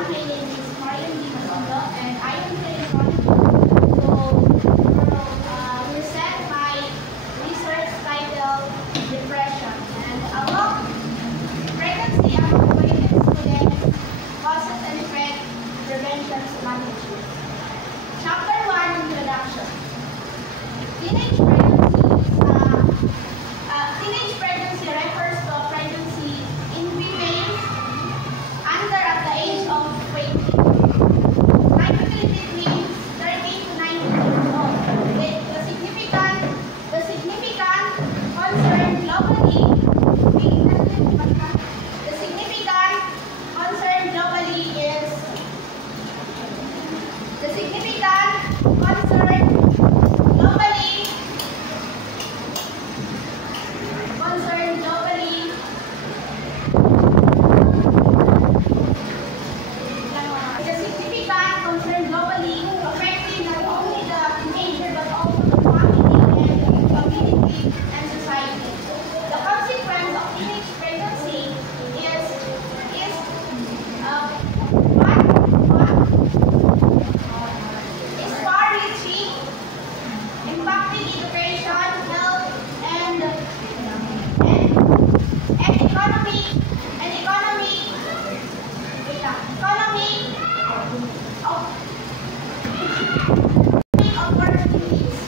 everyone. My name is Marian Di Masondo, and I am here in front to present my research titled Depression and about pregnancy among women students, causes and effects, prevention strategies. Chapter 1, Introduction. Teenage pregnancy refers to a pregnancy in females under at the age of 20. Typically between 13 to 19 years old. The significant concern globally affecting not only the teenager but also the family and the community and society. The consequence of teenage pregnancy is far-reaching, impacting education, health, and economy opportunities.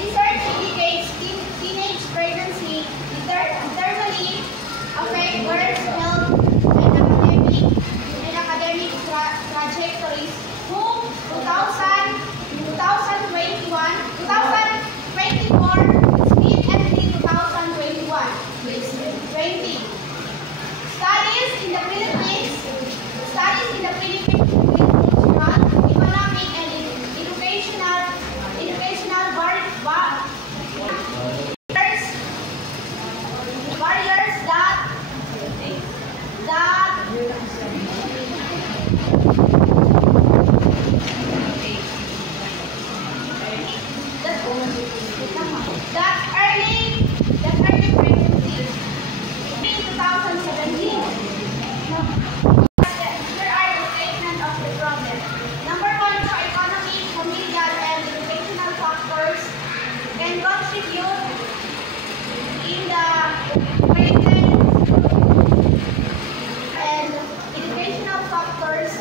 Research indicates teenage pregnancy internally affect girls' health and academic trajectories. Who 2024 speed and 2021 20 studies in the Philippines cultural, economic, and educational barriers that early pregnancy in 2017. Here are the statements of the problem. Number 1, the economic, familial, and educational factors can contribute in the and educational factors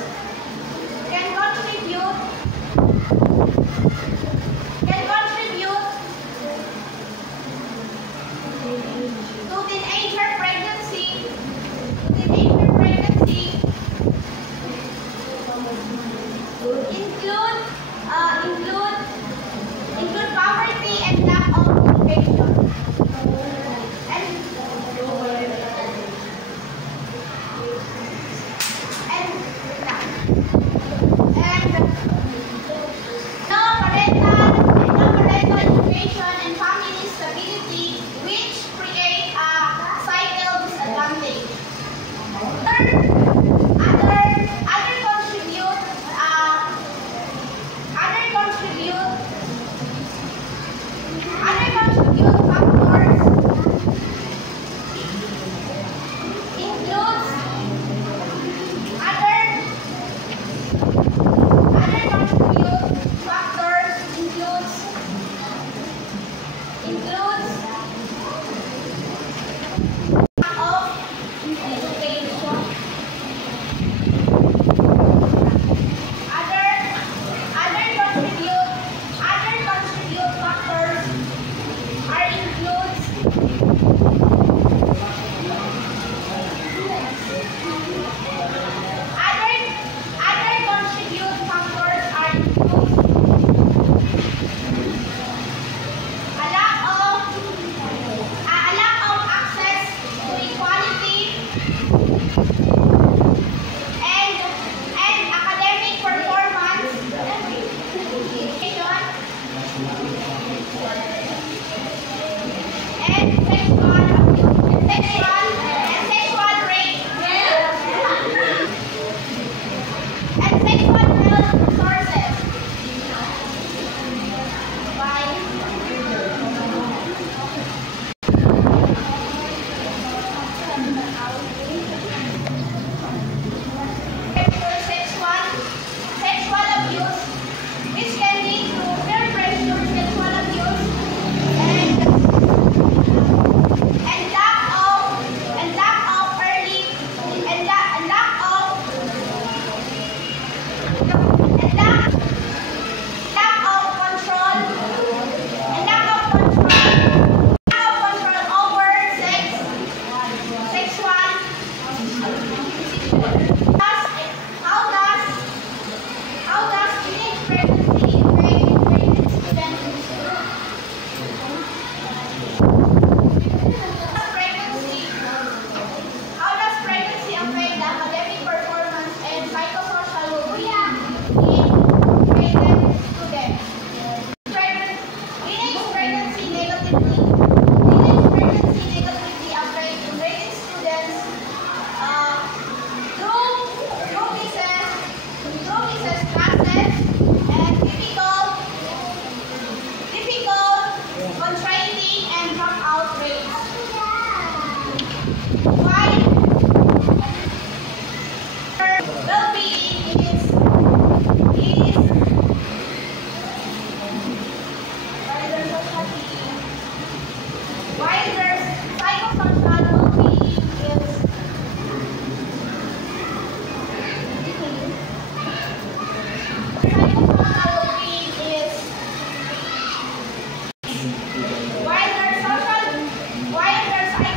can contribute to teenager pregnancy include poverty and lack of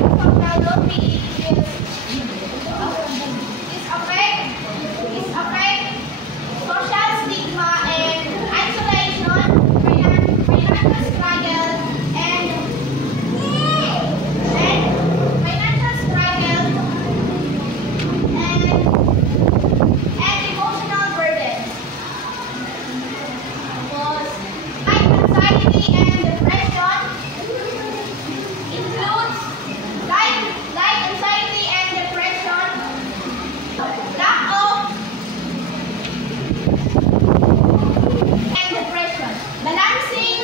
antifungal doping is affect social stigma and isolation, financial struggle, and financial struggle and emotional burden. Like anxiety and depression includes like anxiety and depression, lack of and depression, balancing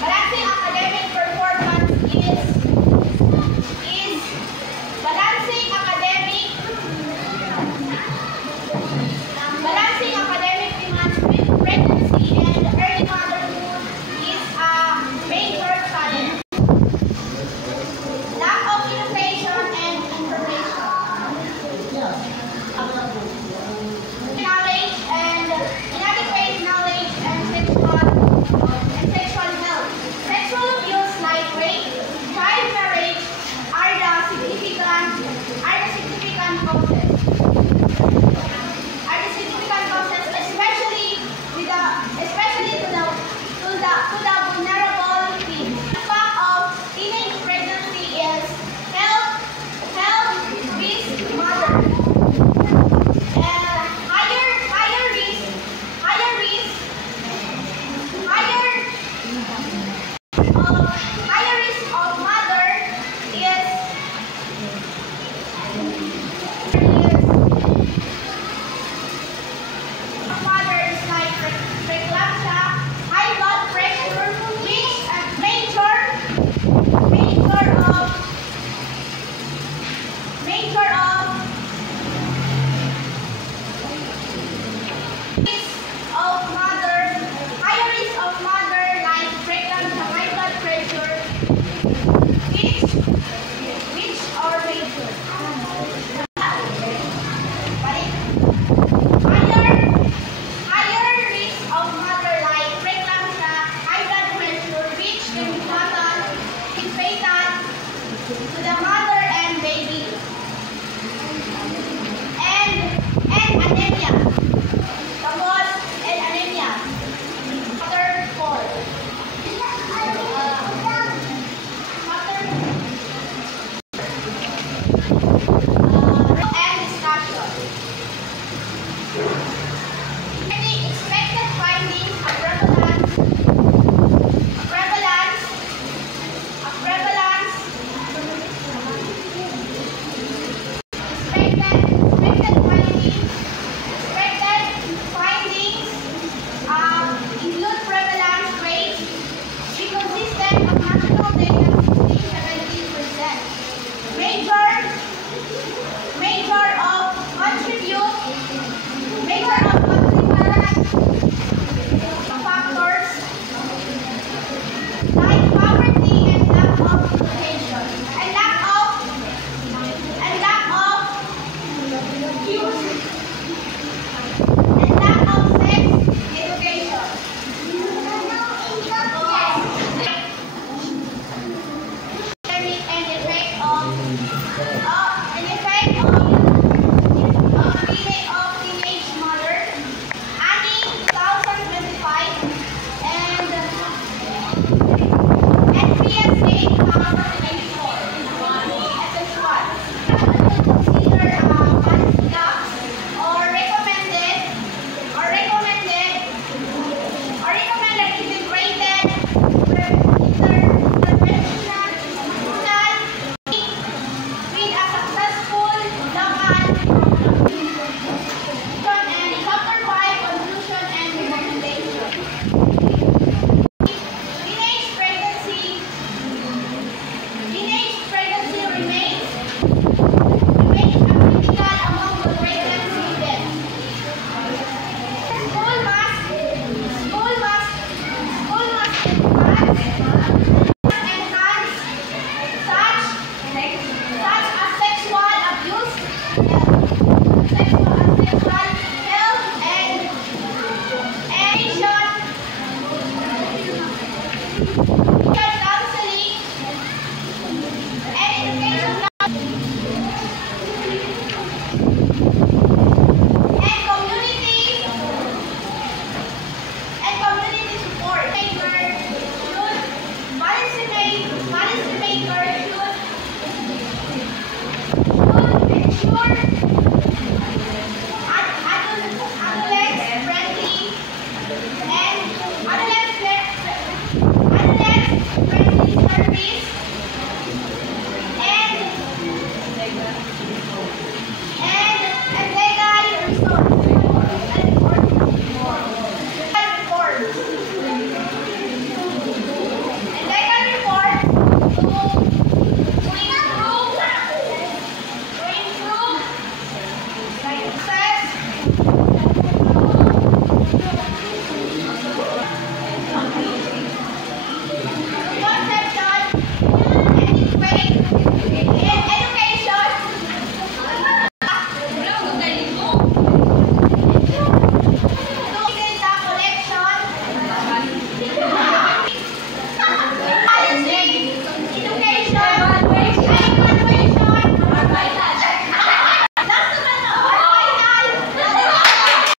balancing academic performance is balancing academic demands with pregnancy and early motherhood is a major challenge. Lack of innovation and information. Knowledge and inadequate knowledge and sexual health. Sexual abuse like rape, child marriage are the significant causes, especially to the vulnerable teens. The fact of teenage pregnancy is health risk mother. Higher